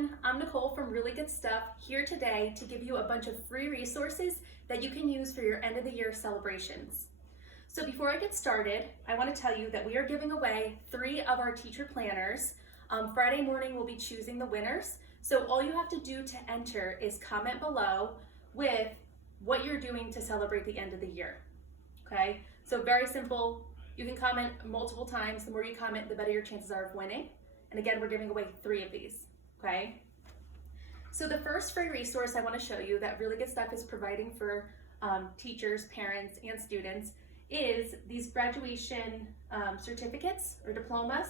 everyone, I'm Nicole from Really Good Stuff, here today to give you a bunch of free resources that you can use for your end of the year celebrations. So before I get started, I want to tell you that we are giving away 3 of our teacher planners. Friday morning we'll be choosing the winners. So all you have to do to enter is comment below with what you're doing to celebrate the end of the year. Okay, so very simple. You can comment multiple times. The more you comment, the better your chances are of winning. And again, we're giving away 3 of these, okay? So the first free resource I want to show you that Really Good Stuff is providing for teachers, parents, and students is these graduation certificates or diplomas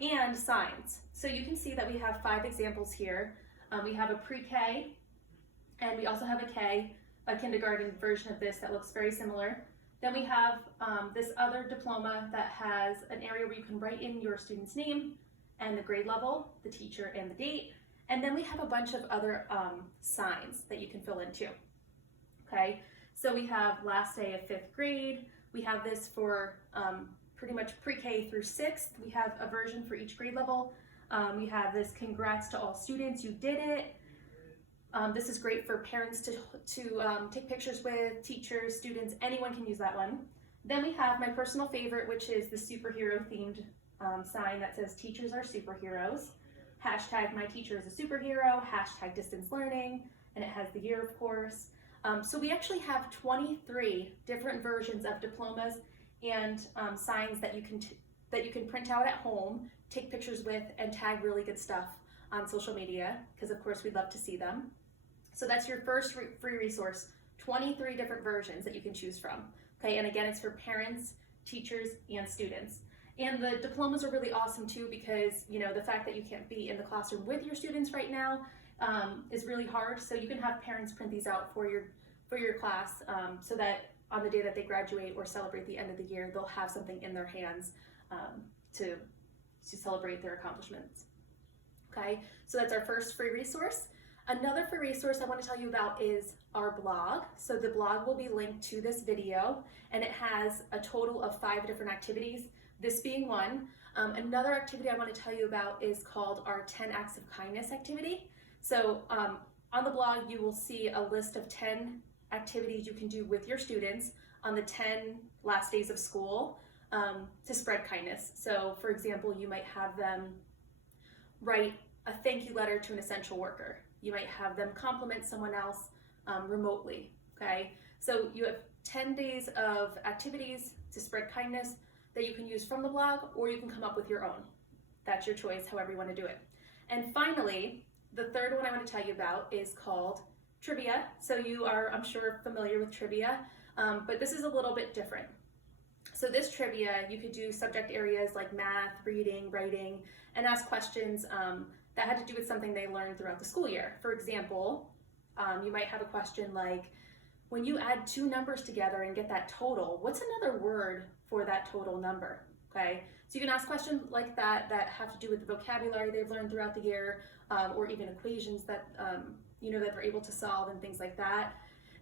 and signs. So you can see that we have 5 examples here. We have a pre-K, and we also have a kindergarten version of this that looks very similar. Then we have this other diploma that has an area where you can write in your student's name and the grade level, the teacher, and the date. And then we have a bunch of other signs that you can fill in too. Okay, so we have last day of 5th grade. We have this for pretty much pre-K through 6th. We have a version for each grade level. We have this congrats to all students, you did it. This is great for parents to take pictures with, teachers, students, anyone can use that one. Then we have my personal favorite, which is the superhero themed sign that says teachers are superheroes. Hashtag my teacher is a superhero, hashtag distance learning, and it has the year, of course. So we actually have 23 different versions of diplomas and signs that you can print out at home, take pictures with, and tag Really Good Stuff on social media, because of course we'd love to see them. So that's your first free resource, 23 different versions that you can choose from. Okay, and again, it's for parents, teachers, and students. And the diplomas are really awesome too, because the fact that you can't be in the classroom with your students right now is really hard. So you can have parents print these out for your class so that on the day that they graduate or celebrate the end of the year, they'll have something in their hands to celebrate their accomplishments. Okay, so that's our first free resource. Another free resource I want to tell you about is our blog. So the blog will be linked to this video, and it has a total of 5 different activities, this being one. Another activity I want to tell you about is called our 10 Acts of Kindness activity. So on the blog, you will see a list of 10 activities you can do with your students on the 10 last days of school to spread kindness. So for example, you might have them write a thank you letter to an essential worker. You might have them compliment someone else remotely, okay? So you have 10 days of activities to spread kindness that you can use from the blog, or you can come up with your own. That's your choice, however you want to do it. And finally, the third one I want to tell you about is called trivia. So you are, I'm sure, familiar with trivia, but this is a little bit different. So this trivia, you could do subject areas like math, reading, writing, and ask questions that had to do with something they learned throughout the school year. For example, you might have a question like, when you add 2 numbers together and get that total, what's another word for that total number? Okay, so you can ask questions like that that have to do with the vocabulary they've learned throughout the year, or even equations that that they're able to solve and things like that.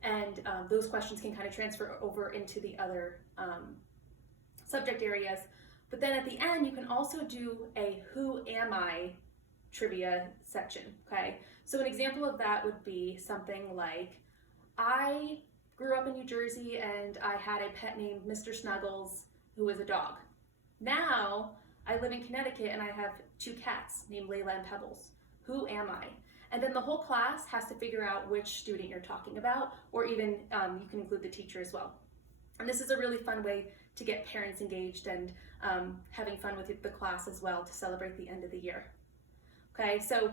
And those questions can kind of transfer over into the other subject areas. But then at the end, you can also do a who am I trivia section, okay? So an example of that would be something like, I grew up in New Jersey and I had a pet named Mr. Snuggles, who was a dog. Now I live in Connecticut and I have 2 cats named Layla and Pebbles. Who am I? And then the whole class has to figure out which student you're talking about, or even you can include the teacher as well. And this is a really fun way to get parents engaged and having fun with the class as well to celebrate the end of the year. Okay, so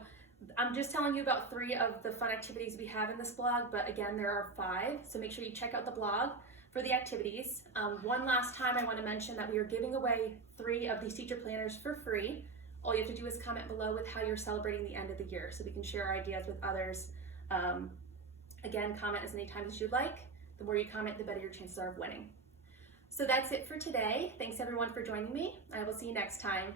I'm just telling you about 3 of the fun activities we have in this blog, but again, there are 5, so make sure you check out the blog for the activities. One last time, I want to mention that we are giving away 3 of these teacher planners for free. All you have to do is comment below with how you're celebrating the end of the year so we can share our ideas with others. Again, comment as many times as you'd like. The more you comment, the better your chances are of winning. So that's it for today. Thanks everyone for joining me. I will see you next time.